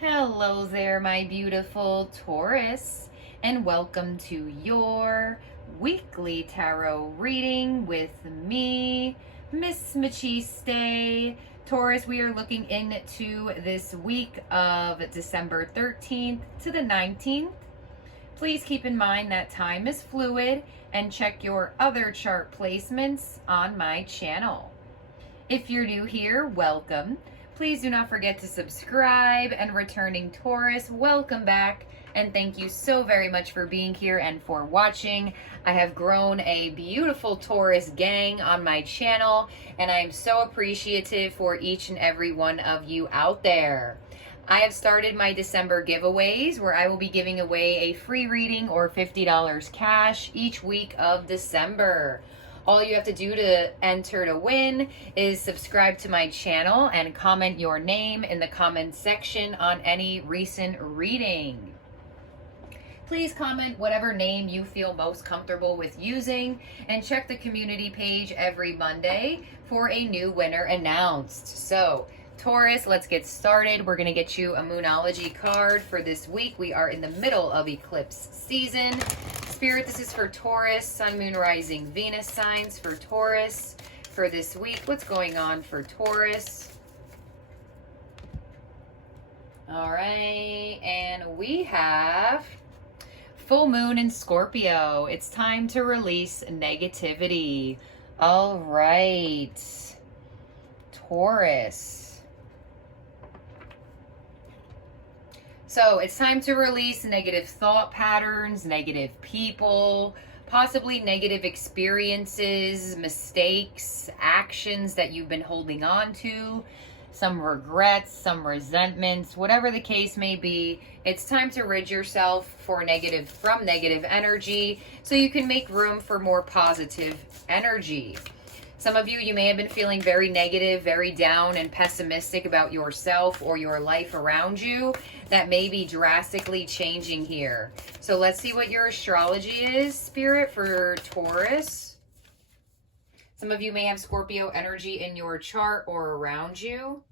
Hello there, my beautiful Taurus, and welcome to your weekly tarot reading with me, Miss Machiste. Taurus, we are looking into this week of December 13th to the 19th. Please keep in mind that time is fluid and check your other chart placements on my channel. If you're new here, welcome. Please do not forget to subscribe, and returning Taurus, welcome back, and thank you so very much for being here and for watching. I have grown a beautiful Taurus gang on my channel, and I am so appreciative for each and every one of you out there. I have started my December giveaways where I will be giving away a free reading or $50 cash each week of December. All you have to do to enter to win is subscribe to my channel and comment your name in the comments section on any recent reading. Please comment whatever name you feel most comfortable with using, and check the community page every Monday for a new winner announced. So, Taurus, let's get started. We're going to get you a Moonology card for this week. We are in the middle of eclipse season. Spirit, this is for Taurus, Sun, Moon, Rising, Venus signs for Taurus for this week. What's going on for Taurus? All right, and we have full moon in Scorpio. It's time to release negativity. All right, Taurus. So it's time to release negative thought patterns, negative people, possibly negative experiences, mistakes, actions that you've been holding on to, some regrets, some resentments, whatever the case may be. It's time to rid yourself from negative energy so you can make room for more positive energy. Some of you may have been feeling very negative, very down and pessimistic about yourself or your life around you. That may be drastically changing here. So let's see what your astrology is, Spirit, for Taurus. Some of you may have Scorpio energy in your chart or around you.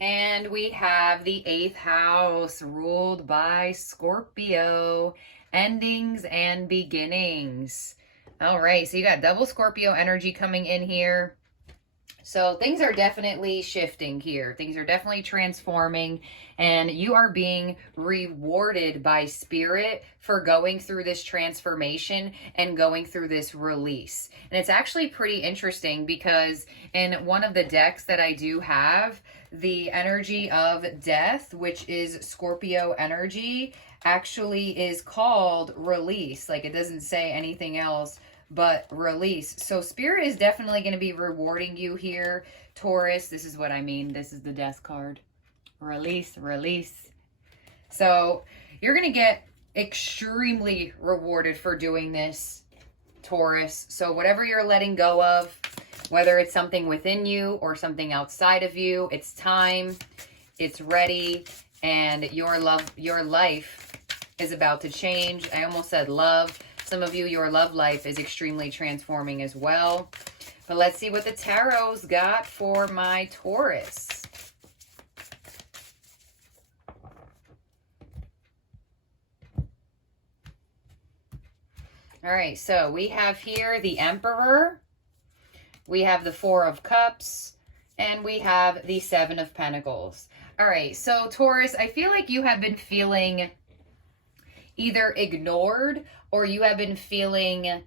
And we have the 8th house ruled by Scorpio, endings and beginnings. All right, so you got double Scorpio energy coming in here. So things are definitely shifting here. Things are definitely transforming, and you are being rewarded by Spirit for going through this transformation and going through this release. And it's actually pretty interesting because in one of the decks that I do have, the energy of death, which is Scorpio energy, actually is called release. Like, it doesn't say anything else but release. So Spirit is definitely going to be rewarding you here, Taurus. This is what I mean. This is the death card. Release, release. So you're going to get extremely rewarded for doing this, Taurus. So whatever you're letting go of, whether it's something within you or something outside of you, it's time, it's ready, and your life is about to change. I almost said love. Some of you, your love life is extremely transforming as well. But let's see what the tarot's got for my Taurus. All right, so we have here the Emperor, we have the 4 of Cups, and we have the 7 of Pentacles. All right, so Taurus, I feel like you have been feeling either ignored or you have been feeling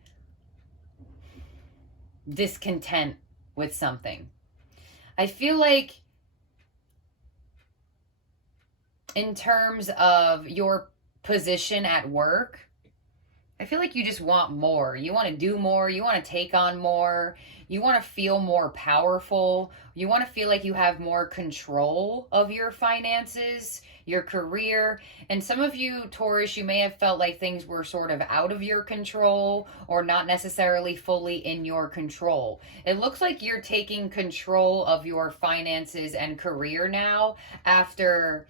discontent with something. I feel like in terms of your position at work, I feel like you just want more. You want to do more. You want to take on more. You want to feel more powerful. You want to feel like you have more control of your finances, your career. And some of you, Taurus, you may have felt like things were sort of out of your control or not necessarily fully in your control. It looks like you're taking control of your finances and career now after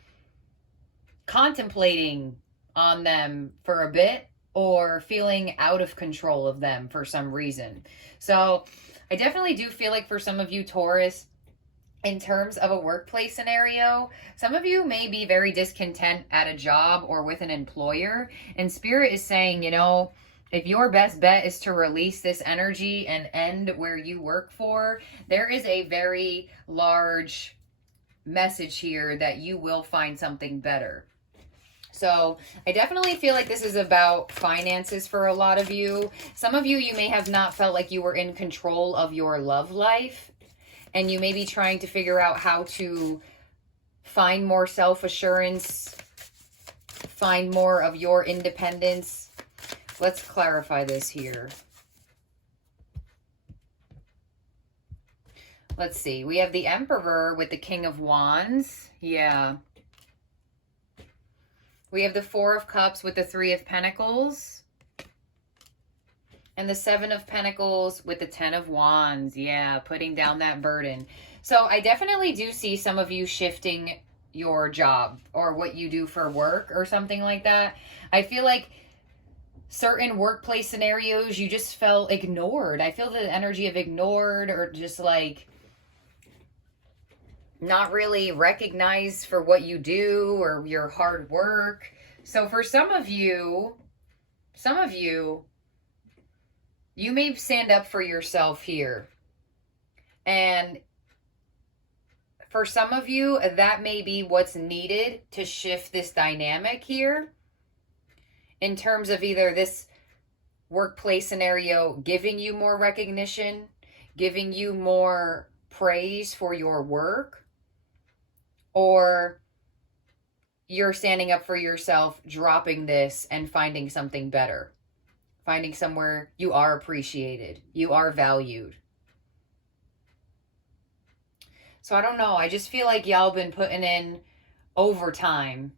contemplating on them for a bit, or feeling out of control of them for some reason. So I definitely do feel like for some of you, Taurus, in terms of a workplace scenario, some of you may be very discontent at a job or with an employer. And Spirit is saying, you know, if your best bet is to release this energy and end where you work for, there is a very large message here that you will find something better. So I definitely feel like this is about finances for a lot of you. Some of you, you may have not felt like you were in control of your love life, and you may be trying to figure out how to find more self-assurance, find more of your independence. Let's clarify this here. Let's see. We have the Emperor with the King of Wands. Yeah. We have the Four of Cups with the Three of Pentacles. And the Seven of Pentacles with the Ten of Wands. Yeah, putting down that burden. So I definitely do see some of you shifting your job or what you do for work or something like that. I feel like certain workplace scenarios, you just felt ignored. I feel the energy of ignored, or just like not really recognized for what you do or your hard work. So for some of you, you may stand up for yourself here. And for some of you, that may be what's needed to shift this dynamic here, in terms of either this workplace scenario giving you more recognition, giving you more praise for your work, or you're standing up for yourself, dropping this and finding something better. Finding somewhere you are appreciated, you are valued. So I don't know. I just feel like y'all been putting in overtime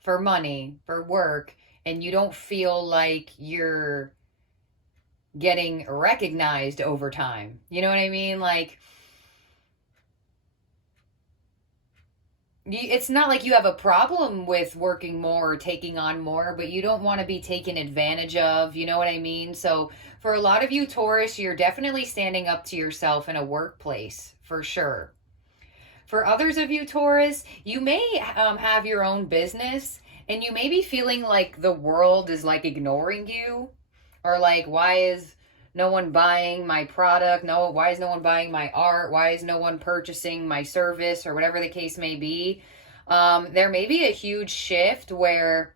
for money, for work, and you don't feel like you're getting recognized over time. You know what I mean? Like, it's not like you have a problem with working more or taking on more, but you don't want to be taken advantage of. You know what I mean? So for a lot of you, Taurus, you're definitely standing up to yourself in a workplace, for sure. For others of you, Taurus, you may have your own business, and you may be feeling like the world is like ignoring you, or like, why is no one buying my product? No, why is no one buying my art? Why is no one purchasing my service, or whatever the case may be? There may be a huge shift where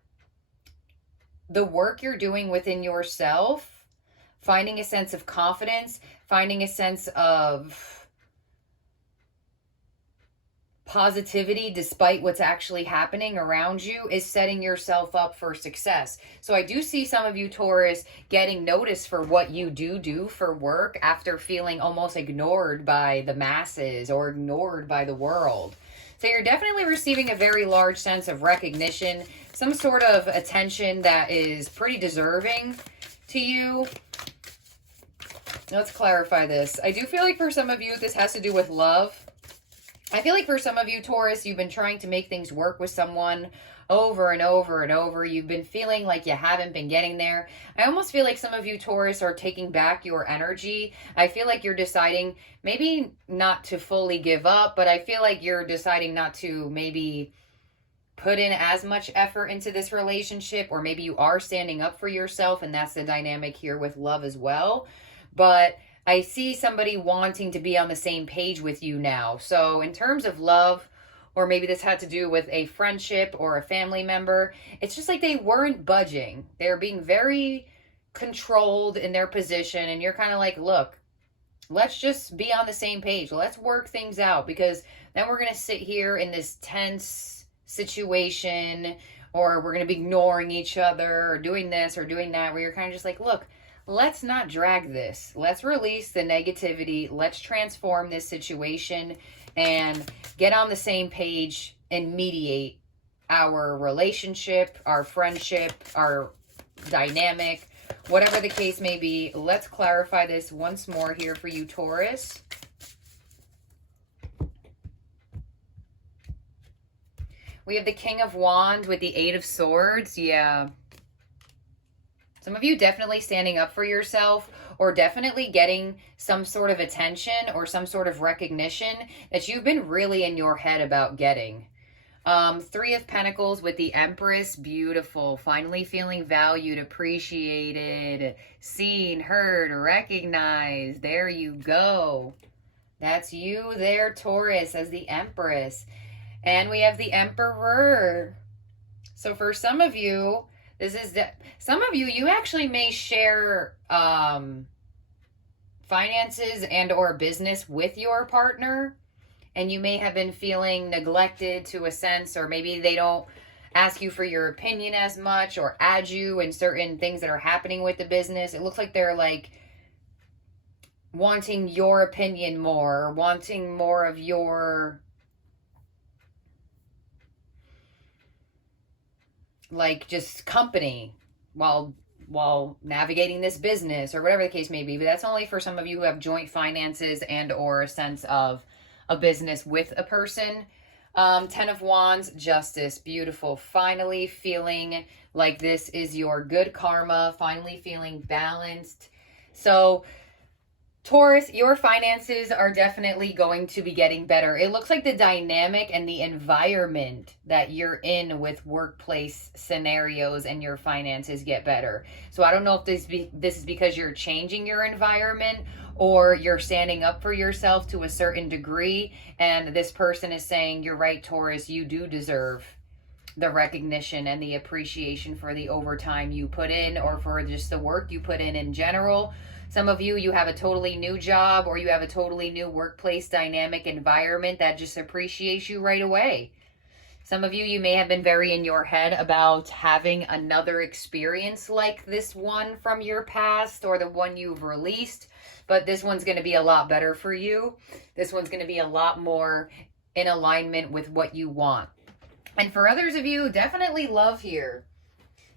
the work you're doing within yourself, finding a sense of confidence, finding a sense of positivity despite what's actually happening around you, is setting yourself up for success. So I do see some of you, Taurus, getting noticed for what you do for work after feeling almost ignored by the masses or ignored by the world. So you're definitely receiving a very large sense of recognition, some sort of attention that is pretty deserving to you. Let's clarify this. I do feel like for some of you, this has to do with love. I feel like for some of you, Taurus, you've been trying to make things work with someone over and over and over. You've been feeling like you haven't been getting there. I almost feel like some of you, Taurus, are taking back your energy. I feel like you're deciding maybe not to fully give up, but I feel like you're deciding not to maybe put in as much effort into this relationship, or maybe you are standing up for yourself, and that's the dynamic here with love as well. But I see somebody wanting to be on the same page with you now. So in terms of love, or maybe this had to do with a friendship or a family member, it's just like they weren't budging. They're being very controlled in their position, and you're kind of like, look, let's just be on the same page. Let's work things out, because then we're going to sit here in this tense situation, or we're going to be ignoring each other or doing this or doing that, where you're kind of just like, look, let's not drag this. Let's release the negativity. Let's transform this situation and get on the same page and mediate our relationship, our friendship, our dynamic, whatever the case may be. Let's clarify this once more here for you, Taurus. We have the King of Wands with the Eight of Swords. Yeah. Some of you definitely standing up for yourself, or definitely getting some sort of attention or some sort of recognition that you've been really in your head about getting. Three of Pentacles with the Empress, beautiful. Finally feeling valued, appreciated, seen, heard, recognized. There you go. That's you there, Taurus, as the Empress. And we have the Emperor. So for some of you, you actually may share finances and or business with your partner, and you may have been feeling neglected to a sense, or maybe they don't ask you for your opinion as much or add you in certain things that are happening with the business. It looks like they're like wanting your opinion more, or wanting more of your, like, just company while navigating this business, or whatever the case may be. But that's only for some of you who have joint finances and or a sense of a business with a person. 10 of Wands, Justice, beautiful. Finally feeling like this is your good karma, finally feeling balanced. So Taurus, your finances are definitely going to be getting better. It looks like the dynamic and the environment that you're in with workplace scenarios and your finances get better. So I don't know if this is because you're changing your environment, or you're standing up for yourself to a certain degree, and this person is saying, you're right, Taurus, you do deserve the recognition and the appreciation for the overtime you put in, or for just the work you put in general. Some of you have a totally new job, or you have a totally new workplace dynamic environment that just appreciates you right away. Some of you may have been very in your head about having another experience like this one from your past, or the one you've released, but this one's going to be a lot better for you. This one's going to be a lot more in alignment with what you want. And for others of you, definitely love here.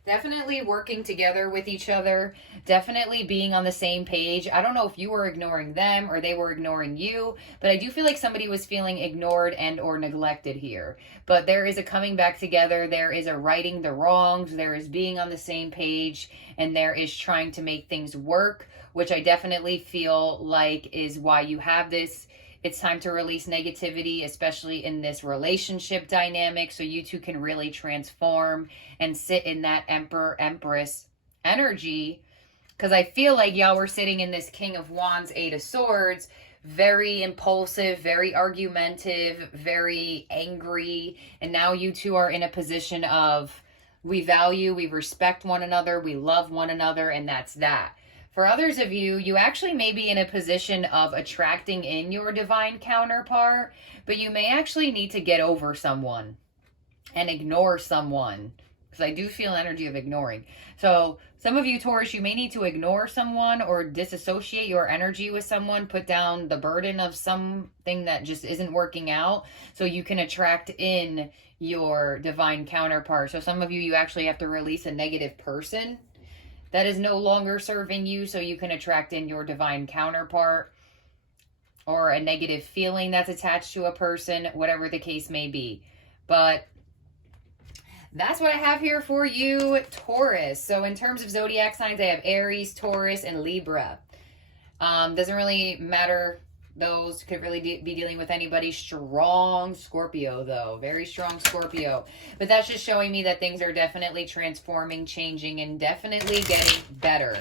Definitely working together with each other. Definitely being on the same page. I don't know if you were ignoring them or they were ignoring you, but I do feel like somebody was feeling ignored and or neglected here. But there is a coming back together. There is a righting the wrongs. There is being on the same page, and there is trying to make things work, which I definitely feel like is why you have this. It's time to release negativity, especially in this relationship dynamic, so you two can really transform and sit in that Emperor-Empress energy. Because I feel like y'all were sitting in this King of Wands, Eight of Swords, very impulsive, very argumentative, very angry. And now you two are in a position of, we value, we respect one another, we love one another, and that's that. For others of you, you actually may be in a position of attracting in your divine counterpart, but you may actually need to get over someone and ignore someone, because I do feel energy of ignoring. So some of you, Taurus, you may need to ignore someone or disassociate your energy with someone, put down the burden of something that just isn't working out, so you can attract in your divine counterpart. So some of you actually have to release a negative person that is no longer serving you, so you can attract in your divine counterpart, or a negative feeling that's attached to a person, whatever the case may be. But that's what I have here for you, Taurus. So in terms of zodiac signs, I have Aries, Taurus, and Libra. Doesn't really matter. Those could really be dealing with anybody. Strong Scorpio, though. Very strong Scorpio. But that's just showing me that things are definitely transforming, changing, and definitely getting better.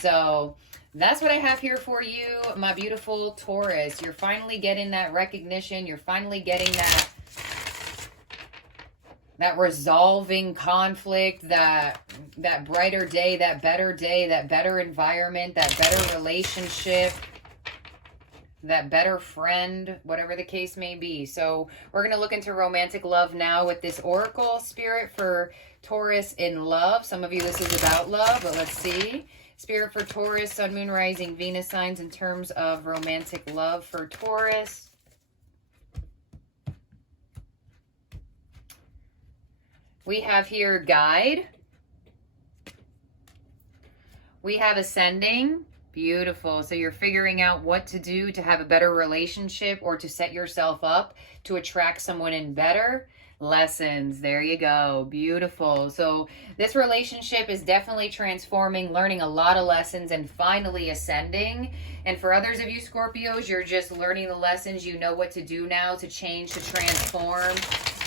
So that's what I have here for you, my beautiful Taurus. You're finally getting that recognition. You're finally getting that resolving conflict, that brighter day, that better environment, that better relationship, that better friend, whatever the case may be. So we're going to look into romantic love now with this oracle spirit for Taurus in love. Some of you, this is about love, but let's see. Spirit for Taurus, Sun, Moon, Rising, Venus signs in terms of romantic love for Taurus. We have here guide. We have ascending. Beautiful. So you're figuring out what to do to have a better relationship, or to set yourself up to attract someone in better. Lessons. There you go. Beautiful. So this relationship is definitely transforming, learning a lot of lessons, and finally ascending. And for others of you Scorpios, you're just learning the lessons. You know what to do now to change, to transform,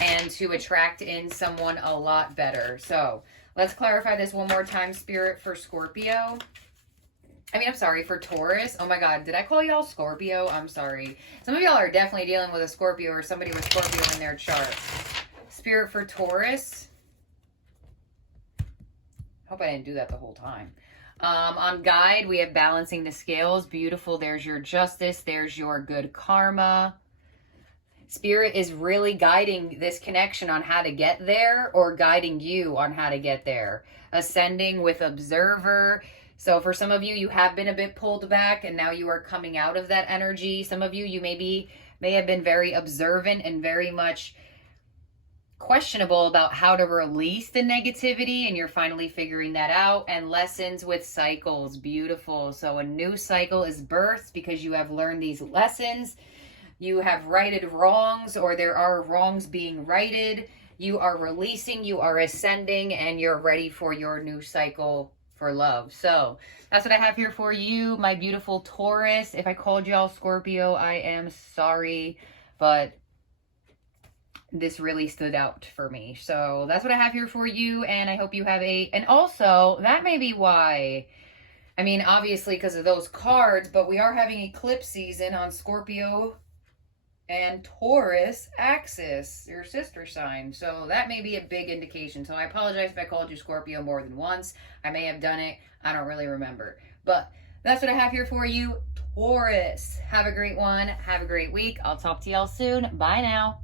and to attract in someone a lot better. So let's clarify this one more time, Spirit, for Scorpio. I'm sorry, for Taurus. Oh my God, did I call y'all Scorpio? I'm sorry. Some of y'all are definitely dealing with a Scorpio or somebody with Scorpio in their chart. Spirit for Taurus. Hope I didn't do that the whole time. On guide, we have balancing the scales. Beautiful. There's your justice. There's your good karma. Spirit is really guiding this connection on how to get there, or guiding you on how to get there. Ascending with observer. So for some of you, you have been a bit pulled back and now you are coming out of that energy. Some of you, you may have been very observant and very much questionable about how to release the negativity, and you're finally figuring that out. And lessons with cycles. Beautiful. So a new cycle is birthed because you have learned these lessons. You have righted wrongs, or there are wrongs being righted. You are releasing, you are ascending, and you're ready for your new cycle for love. So that's what I have here for you, my beautiful Taurus. If I called y'all Scorpio, I am sorry, but this really stood out for me. So that's what I have here for you, and I hope you have and also that may be why, obviously because of those cards, but we are having eclipse season on Scorpio and Taurus axis, your sister sign. So that may be a big indication. So I apologize if I called you Scorpio more than once. I may have done it. I don't really remember. But that's what I have here for you, Taurus. Have a great one. Have a great week. I'll talk to y'all soon. Bye now.